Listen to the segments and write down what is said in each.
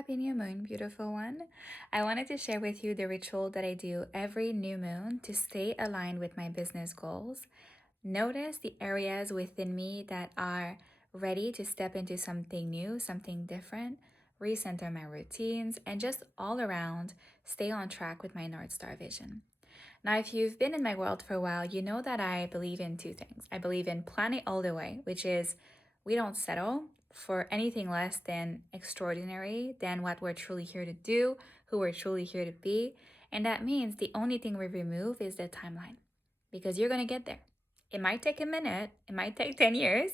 happy new moon, beautiful one. I wanted to share with you the ritual that I do every new moon to stay aligned with my business goals. Notice the areas within me that are ready to step into something new, something different, recenter my routines, and just all around stay on track with my North Star vision. Now, if you've been in my world for a while, you know that I believe in two things. I believe in plan it all the way, which is we don't settle for anything less than extraordinary, than what we're truly here to do, who we're truly here to be. And that means the only thing we remove is the timeline because you're going to get there. It might take a minute, it might take 10 years,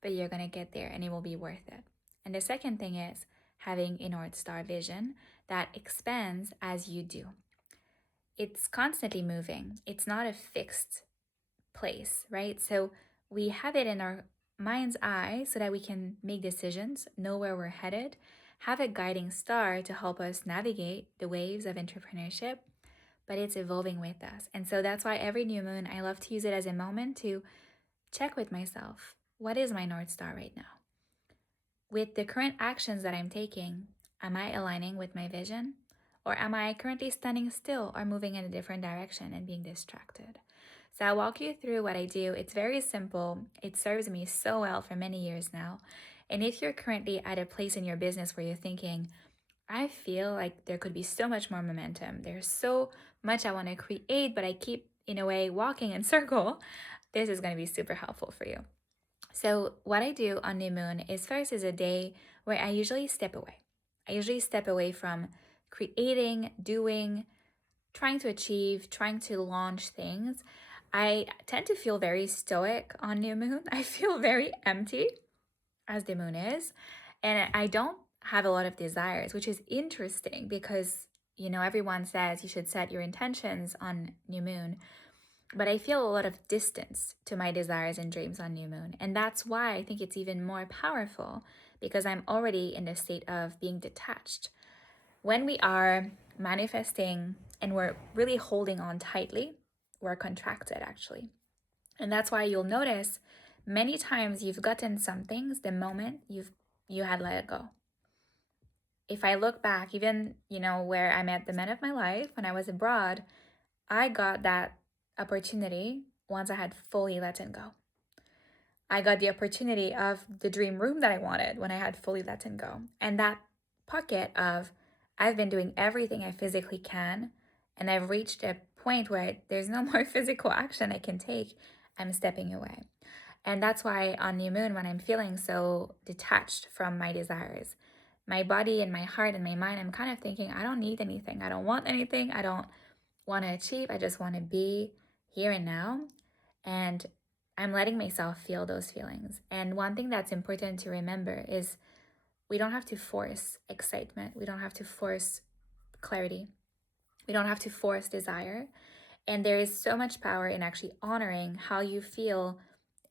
but you're going to get there and it will be worth it. And the second thing is having a North Star vision that expands as you do. It's constantly moving. It's not a fixed place, right? So we have it in our mind's eye so that we can make decisions, know where we're headed, have a guiding star to help us navigate the waves of entrepreneurship, but it's evolving with us. And so that's why every new moon, I love to use it as a moment to check with myself. What is my North Star right now? With the current actions that I'm taking, am I aligning with my vision? Or am I currently standing still or moving in a different direction and being distracted? So I'll walk you through what I do. It's very simple. It serves me so well for many years now. And if you're currently at a place in your business where you're thinking, I feel like there could be so much more momentum, there's so much I want to create, but I keep, in a way, walking in circle, this is going to be super helpful for you. So what I do on new moon is first is a day where I usually step away. I usually step away from creating, doing, trying to achieve, trying to launch things. I tend to feel very stoic on new moon. I feel very empty as the moon is, and I don't have a lot of desires, which is interesting because everyone says you should set your intentions on new moon. But I feel a lot of distance to my desires and dreams on new moon. And that's why I think it's even more powerful because I'm already in the state of being detached. When we are manifesting and we're really holding on tightly, we're contracted actually. And that's why you'll notice many times you've gotten some things the moment you had let it go. If I look back, even, where I met the man of my life when I was abroad, I got that opportunity once I had fully let it go. I got the opportunity of the dream room that I wanted when I had fully let it go. And that pocket of I've been doing everything I physically can, and I've reached a point where there's no more physical action I can take, I'm stepping away. And that's why on new moon, when I'm feeling so detached from my desires, my body and my heart and my mind, I'm kind of thinking, I don't need anything. I don't want anything. I don't want to achieve. I just want to be here and now. And I'm letting myself feel those feelings. And one thing that's important to remember is we don't have to force excitement. We don't have to force clarity. We don't have to force desire. And there is so much power in actually honoring how you feel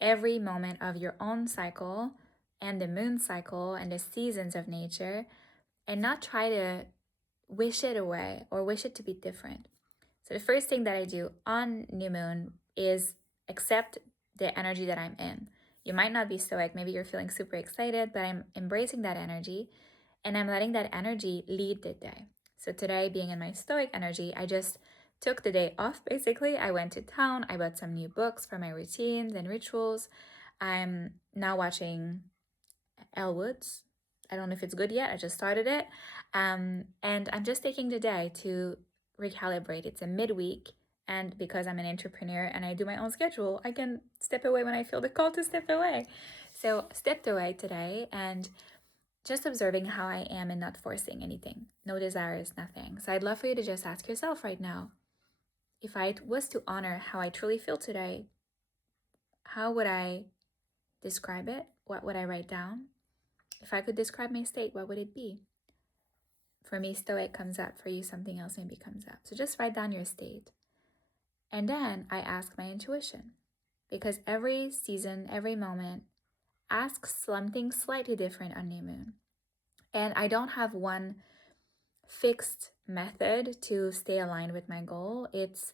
every moment of your own cycle and the moon cycle and the seasons of nature, and not try to wish it away or wish it to be different. So the first thing that I do on new moon is accept the energy that I'm in. You might not be stoic, maybe you're feeling super excited, but I'm embracing that energy and I'm letting that energy lead the day. So today, being in my stoic energy, I just took the day off basically. I went to town, I bought some new books for my routines and rituals. I'm now watching Elle Woods. I don't know if it's good yet, I just started it. And I'm just taking the day to recalibrate. It's a midweek, and because I'm an entrepreneur and I do my own schedule, I can step away when I feel the call to step away. So stepped away today and just observing how I am and not forcing anything. No desires, nothing. So I'd love for you to just ask yourself right now, if I was to honor how I truly feel today, how would I describe it? What would I write down? If I could describe my state, what would it be? For me, stoic comes up. For you, something else maybe comes up. So just write down your state. And then I ask my intuition. Because every season, every moment asks something slightly different on new moon. And I don't have one fixed method to stay aligned with my goal. It's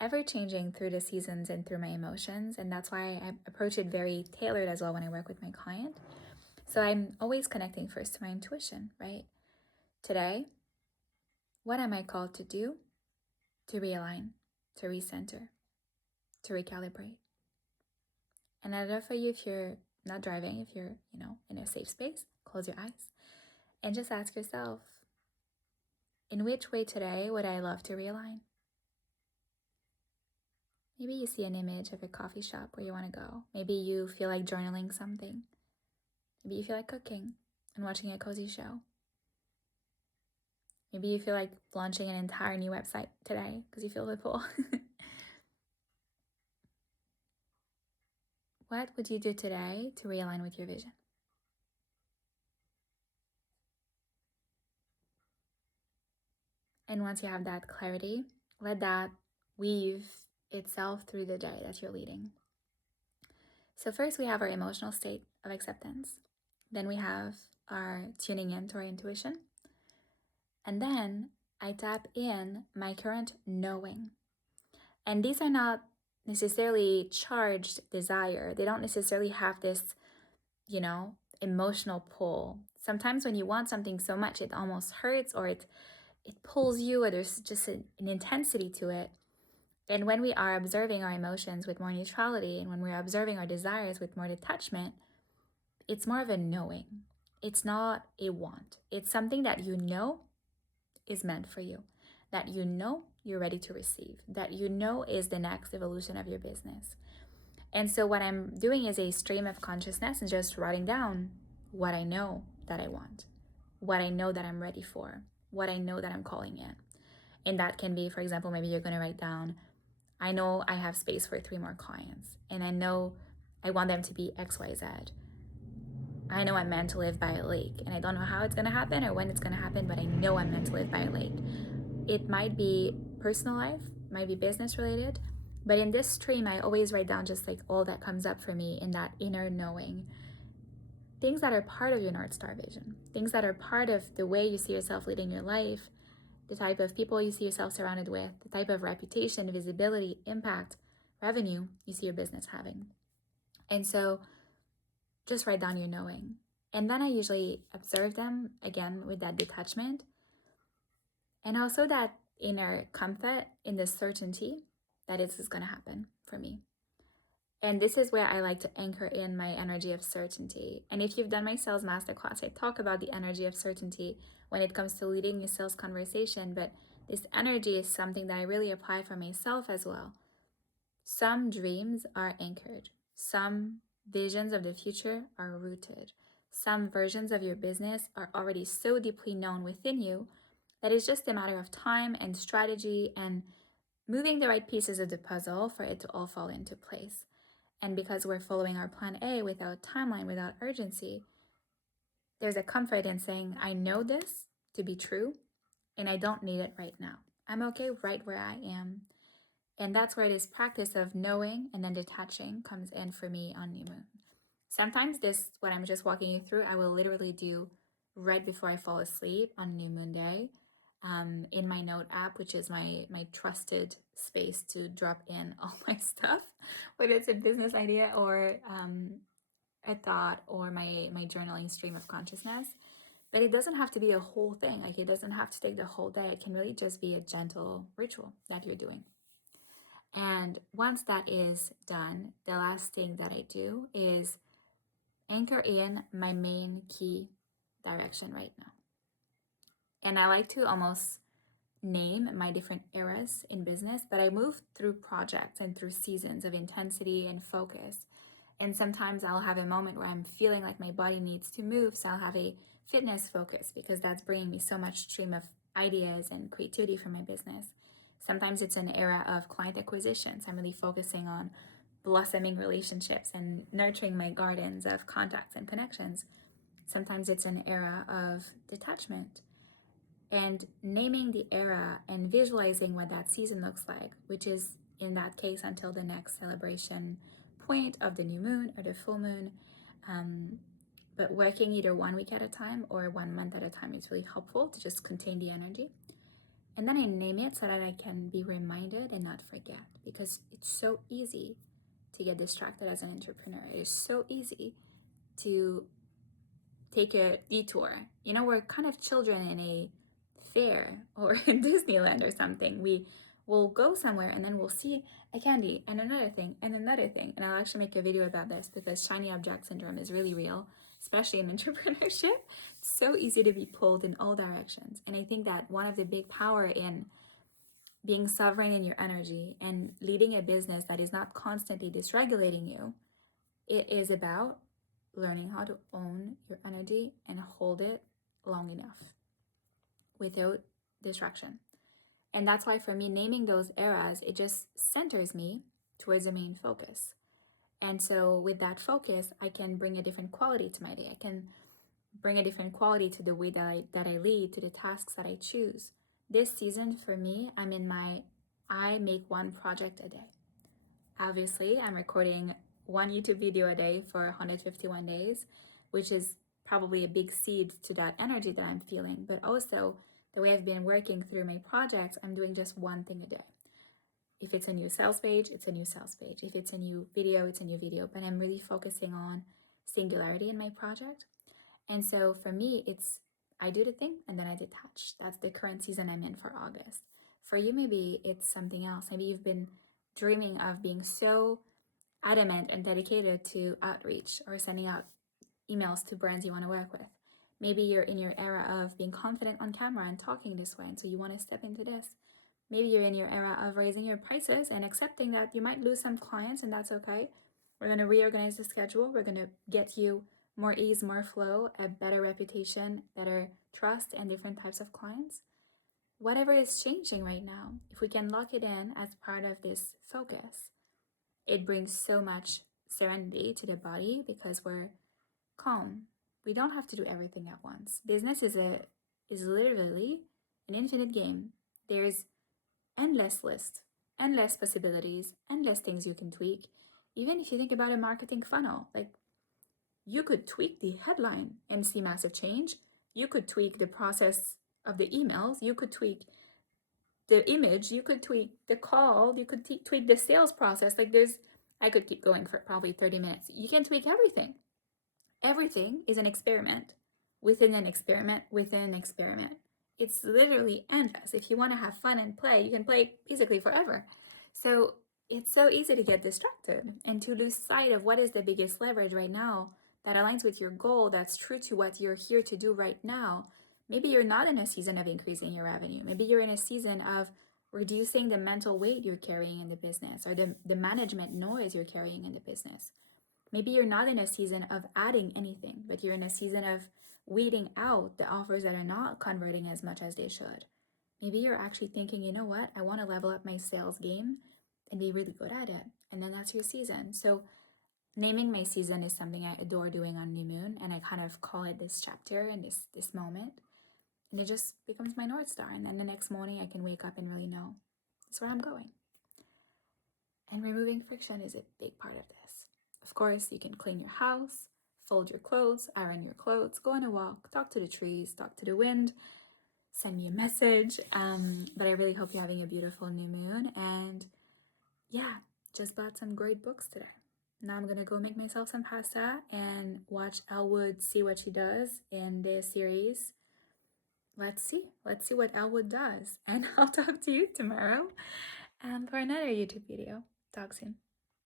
ever changing through the seasons and through my emotions. And that's why I approach it very tailored as well when I work with my client. So I'm always connecting first to my intuition, right? today, what am I called to do to realign, to recenter, to recalibrate? And I'd love for you, if you're not driving, if you're, in a safe space, close your eyes and just ask yourself, in which way today would I love to realign? Maybe you see an image of a coffee shop where you want to go. Maybe you feel like journaling something. Maybe you feel like cooking and watching a cozy show. Maybe you feel like launching an entire new website today because you feel the pull. What would you do today to realign with your vision? And once you have that clarity, let that weave itself through the day that you're leading. So first we have our emotional state of acceptance. Then we have our tuning into our intuition. And then I tap in my current knowing. And these are not necessarily charged desire. They don't necessarily have this, emotional pull. Sometimes when you want something so much, it almost hurts, or it pulls you, or there's just an intensity to it. And when we are observing our emotions with more neutrality, and when we're observing our desires with more detachment, it's more of a knowing. It's not a want. It's something that you know is meant for you, that you know you're ready to receive, that you know is the next evolution of your business. And so what I'm doing is a stream of consciousness and just writing down what I know that I want, what I know that I'm ready for, what I know that I'm calling in. And that can be, for example, maybe you're going to write down, I know I have space for 3 more clients, and I know I want them to be XYZ. I know I'm meant to live by a lake, and I don't know how it's going to happen or when it's going to happen, but I know I'm meant to live by a lake. It might be personal life, might be business related, but in this stream, I always write down just like all that comes up for me in that inner knowing. Things that are part of your North Star vision, things that are part of the way you see yourself leading your life, the type of people you see yourself surrounded with, the type of reputation, visibility, impact, revenue you see your business having. And so just write down your knowing. And then I usually observe them again with that detachment and also that inner comfort in the certainty that this is going to happen for me. And this is where I like to anchor in my energy of certainty. And if you've done my sales masterclass, I talk about the energy of certainty when it comes to leading your sales conversation. But this energy is something that I really apply for myself as well. Some dreams are anchored. Some visions of the future are rooted. Some versions of your business are already so deeply known within you that it's just a matter of time and strategy and moving the right pieces of the puzzle for it to all fall into place. And because we're following our plan A without timeline, without urgency, there's a comfort in saying, I know this to be true, and I don't need it right now. I'm okay right where I am. And that's where this practice of knowing and then detaching comes in for me on new moon. Sometimes this, what I'm just walking you through, I will literally do right before I fall asleep on new moon day. In my note app, which is my trusted space to drop in all my stuff, whether it's a business idea or a thought or my journaling stream of consciousness. But it doesn't have to be a whole thing. Like, it doesn't have to take the whole day. It can really just be a gentle ritual that you're doing. And once that is done, the last thing that I do is anchor in my main key direction right now. And I like to almost name my different eras in business, but I move through projects and through seasons of intensity and focus. And sometimes I'll have a moment where I'm feeling like my body needs to move, so I'll have a fitness focus because that's bringing me so much stream of ideas and creativity for my business. Sometimes it's an era of client acquisition, so I'm really focusing on blossoming relationships and nurturing my gardens of contacts and connections. Sometimes it's an era of detachment and naming the era and visualizing what that season looks like, which is in that case until the next celebration point of the new moon or the full moon. But working either 1 week at a time or 1 month at a time is really helpful to just contain the energy. And then I name it so that I can be reminded and not forget, because it's so easy to get distracted as an entrepreneur. It is so easy to take a detour. You know, we're kind of children in a fair or in Disneyland or something. We will go somewhere and then we'll see a candy and another thing and another thing. And I'll actually make a video about this because shiny object syndrome is really real, especially in entrepreneurship. It's so easy to be pulled in all directions. And I think that one of the big power in being sovereign in your energy and leading a business that is not constantly dysregulating you, it is about learning how to own your energy and hold it long enough without distraction. And that's why for me, naming those eras, it just centers me towards the main focus. And so with that focus, I can bring a different quality to my day. I can bring a different quality to the way that I lead, to the tasks that I choose. This season for me, I make one project a day. Obviously, I'm recording one YouTube video a day for 151 days, which is probably a big seed to that energy that I'm feeling. But also, the way I've been working through my projects, I'm doing just one thing a day. If it's a new sales page, it's a new sales page. If it's a new video, it's a new video. But I'm really focusing on singularity in my project. And so for me, it's I do the thing and then I detach. That's the current season I'm in for August. For you, maybe it's something else. Maybe you've been dreaming of being so adamant and dedicated to outreach or sending out emails to brands you want to work with. Maybe you're in your era of being confident on camera and talking this way, and so you want to step into this. Maybe you're in your era of raising your prices and accepting that you might lose some clients, and that's okay. We're going to reorganize the schedule. We're going to get you more ease, more flow, a better reputation, better trust, and different types of clients. Whatever is changing right now, if we can lock it in as part of this focus, it brings so much serenity to the body because we're calm. We don't have to do everything at once. Business is literally an infinite game. There's endless list, endless possibilities, endless things you can tweak. Even if you think about a marketing funnel, like you could tweak the headline and see massive change. You could tweak the process of the emails. You could tweak the image. You could tweak the call. You could tweak the sales process. I could keep going for probably 30 minutes. You can tweak everything. Everything is an experiment within an experiment within an experiment. It's literally endless. If you want to have fun and play, you can play basically forever. So it's so easy to get distracted and to lose sight of what is the biggest leverage right now that aligns with your goal, that's true to what you're here to do right now. Maybe you're not in a season of increasing your revenue. Maybe you're in a season of reducing the mental weight you're carrying in the business or the management noise you're carrying in the business. Maybe you're not in a season of adding anything, but you're in a season of weeding out the offers that are not converting as much as they should. Maybe you're actually thinking, you know what, I want to level up my sales game and be really good at it. And then that's your season. So naming my season is something I adore doing on New Moon, and I kind of call it this chapter and this moment. And it just becomes my North Star. And then the next morning I can wake up and really know that's where I'm going. And removing friction is a big part of this. Of course, you can clean your house, fold your clothes, iron your clothes, go on a walk, talk to the trees, talk to the wind, send me a message. But I really hope you're having a beautiful new moon. And yeah, just bought some great books today. Now I'm going to go make myself some pasta and watch Elwood see what she does in this series. Let's see what Elwood does. And I'll talk to you tomorrow for another YouTube video. Talk soon.